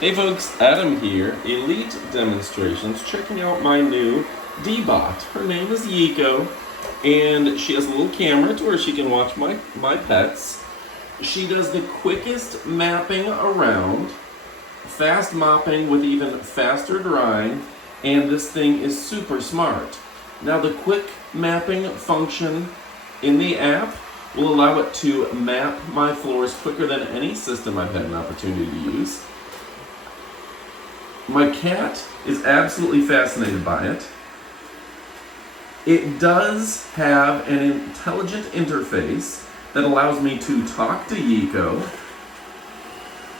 Hey folks, Adam here, Elite Demonstrations, checking out my new DEEBOT. Her name is Yiko, and she has a little camera to where she can watch my pets. She does the quickest mapping around, fast mopping with even faster drying, and this thing is super smart. Now the quick mapping function in the app will allow it to map my floors quicker than any system I've had an opportunity to use. My cat is absolutely fascinated by it. It does have an intelligent interface that allows me to talk to Yiko.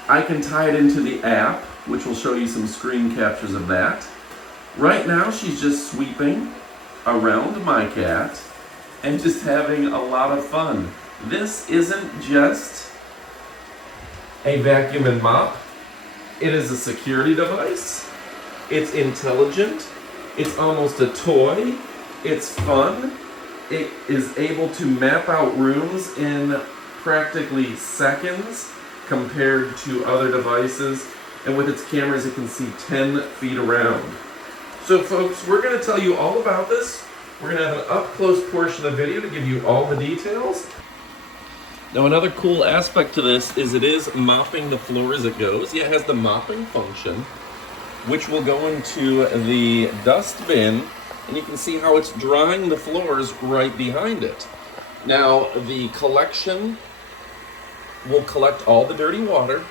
I can tie it into the app, which will show you some screen captures of that. Right now, she's just sweeping around my cat and just having a lot of fun. This isn't just a vacuum and mop. It is a security device. It's intelligent. It's almost a toy. It's fun. It is able to map out rooms in practically seconds compared to other devices. And with its cameras, it can see 10 feet around. So folks, we're going to tell you all about this. We're going to have an up-close portion of the video to give you all the details. Now another cool aspect to this is it is mopping the floor as it goes. Yeah, it has the mopping function, which will go into the dust bin, and you can see how it's drying the floors right behind it. Now the collection will collect all the dirty water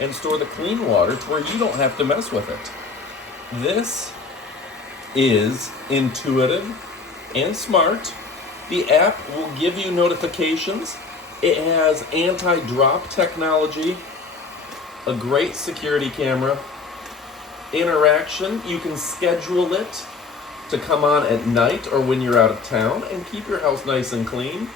and store the clean water to where you don't have to mess with it. This is intuitive and smart. The app will give you notifications. It has anti-drop technology, a great security camera, interaction. You can schedule it to come on at night or when you're out of town and keep your house nice and clean.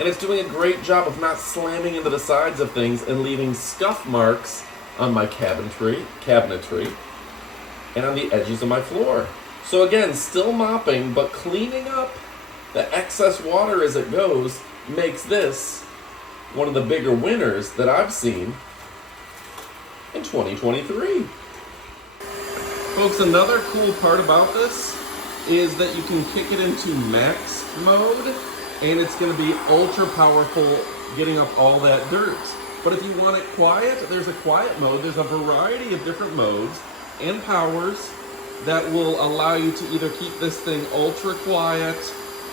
And it's doing a great job of not slamming into the sides of things and leaving scuff marks on my cabinetry, and on the edges of my floor. So again, still mopping, but cleaning up the excess water as it goes makes this one of the bigger winners that I've seen in 2023. Folks, another cool part about this is that you can kick it into max mode and it's going to be ultra powerful getting up all that dirt. But if you want it quiet, there's a quiet mode. There's a variety of different modes and powers that will allow you to either keep this thing ultra quiet,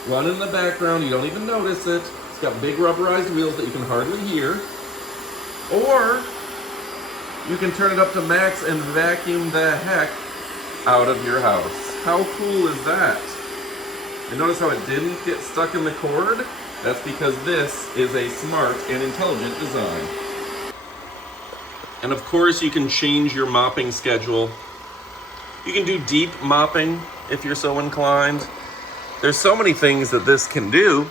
run in the background, you don't even notice it. It's got big rubberized wheels that you can hardly hear. Or you can turn it up to max and vacuum the heck out of your house. How cool is that? And notice how it didn't get stuck in the cord? That's because this is a smart and intelligent design. And of course you can change your mopping schedule. You can do deep mopping if you're so inclined. There's so many things that this can do.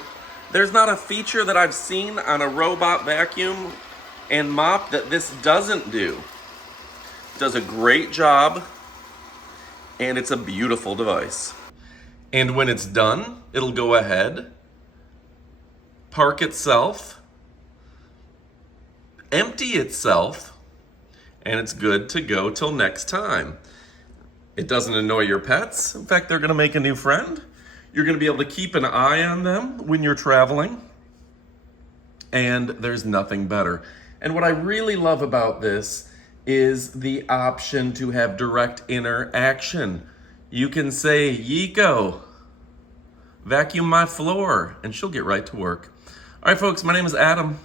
There's not a feature that I've seen on a robot vacuum and mop that this doesn't do. It does a great job, and it's a beautiful device. And when it's done, it'll go ahead, park itself, empty itself, and it's good to go till next time. It doesn't annoy your pets. In fact, they're gonna make a new friend. You're gonna be able to keep an eye on them when you're traveling. And there's nothing better. And what I really love about this is the option to have direct interaction. You can say, Yiko, vacuum my floor, and she'll get right to work. All right, folks, my name is Adam.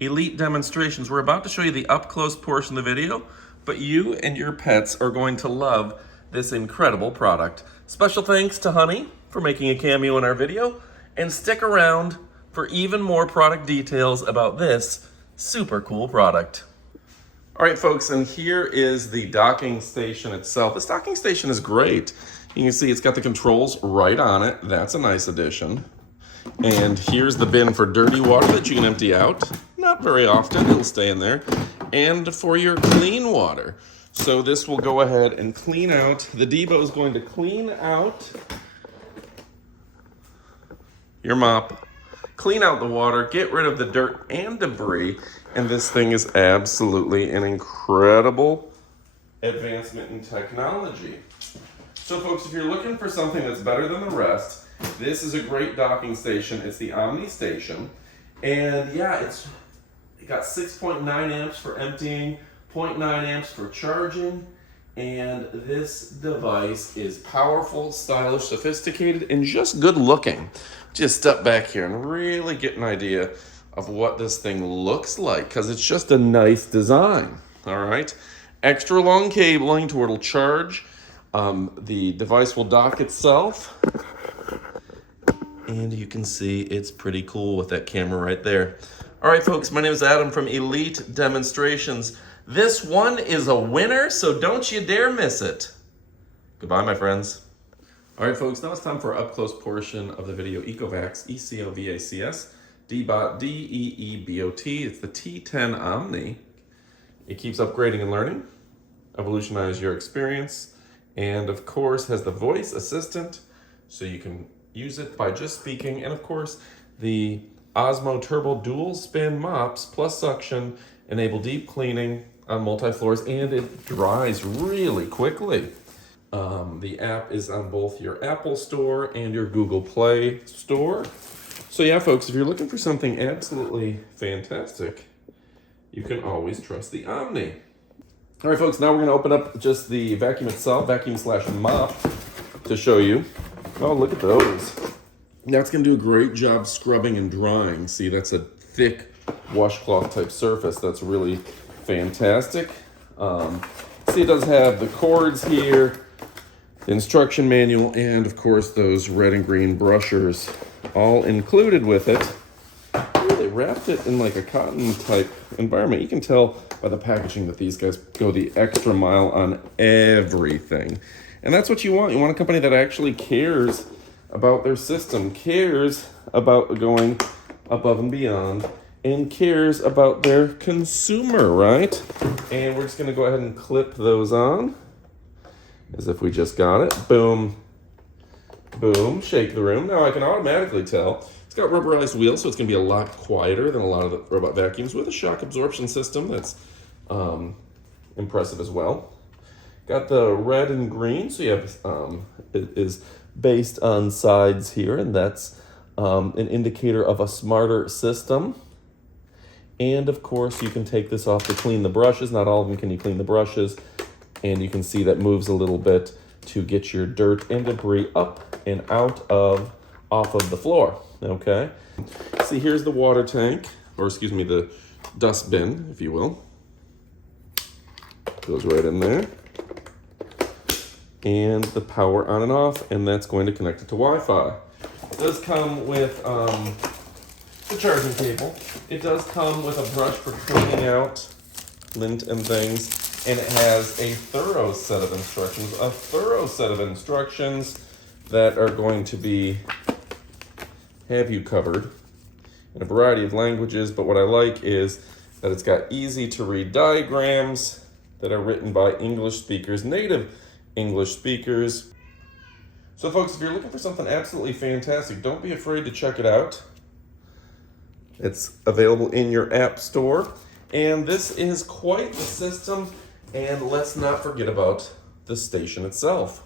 Elite Demonstrations. We're about to show you the up-close portion of the video, but you and your pets are going to love this incredible product. Special thanks to Honey for making a cameo in our video, and stick around for even more product details about this super cool product. All right, folks, and here is the docking station itself. This docking station is great. You can see it's got the controls right on it. That's a nice addition. And here's the bin for dirty water that you can empty out. Not very often, it'll stay in there. And for your clean water. So this will go ahead and clean out. The Deebo is going to clean out your mop, clean out the water, get rid of the dirt and debris, And this thing is absolutely an incredible advancement in technology. So folks, if you're looking for something that's better than the rest, this is a great docking station. It's the OMNI station. And yeah, it got 6.9 amps for emptying, 0.9 amps for charging. And this device is powerful, stylish, sophisticated, and just good looking. Just step back here and really get an idea of what this thing looks like, because it's just a nice design, all right? Extra long cabling to where it'll charge. The device will dock itself. And you can see it's pretty cool with that camera right there. All right, folks, my name is Adam from Elite Demonstrations. This one is a winner, so don't you dare miss it. Goodbye, my friends. All right, folks, now it's time for our up-close portion of the video. ECOVACS, ECOVACS, DEEBOT, D-E-E-B-O-T. It's the T10 OMNI. It keeps upgrading and learning, evolutionize your experience, and of course has the voice assistant, so you can use it by just speaking, and of course the Osmo Turbo dual spin mops plus suction enable deep cleaning on multi-floors, and it dries really quickly. The app is on both your Apple Store and your Google Play Store. So yeah, folks, if you're looking for something absolutely fantastic, you can always trust the OMNI. All right, folks, now we're going to open up just the vacuum itself, vacuum/mop, to show you. Oh, look at those. Now it's going to do a great job scrubbing and drying. See, that's a thick washcloth type surface. That's really fantastic. See, it does have the cords here, the instruction manual, and of course those red and green brushers all included with it. Ooh, they wrapped it in like a cotton type environment. You can tell by the packaging that these guys go the extra mile on everything. And that's what you want. You want a company that actually cares about their system, cares about going above and beyond, and cares about their consumer, right? And we're just gonna go ahead and clip those on as if we just got it. Boom, boom, shake the room. Now I can automatically tell it's got rubberized wheels, so it's gonna be a lot quieter than a lot of the robot vacuums, with a shock absorption system that's impressive as well. Got the red and green, so you have, it is based on sides here, and that's an indicator of a smarter system. And of course, you can take this off to clean the brushes. Not all of them can you clean the brushes. And you can see that moves a little bit to get your dirt and debris up and off of the floor, okay? See, here's the water tank, or excuse me, the dust bin, if you will. Goes right in there. And the power on and off, and that's going to connect it to Wi-Fi. It does come with the charging cable. It does come with a brush for cleaning out lint and things, and it has a thorough set of instructions that are going to have you covered in a variety of languages. But what I like is that it's got easy to read diagrams that are written by English speakers, native English speakers. So folks, if you're looking for something absolutely fantastic, don't be afraid to check it out. It's available in your app store, and this is quite the system. And let's not forget about the station itself.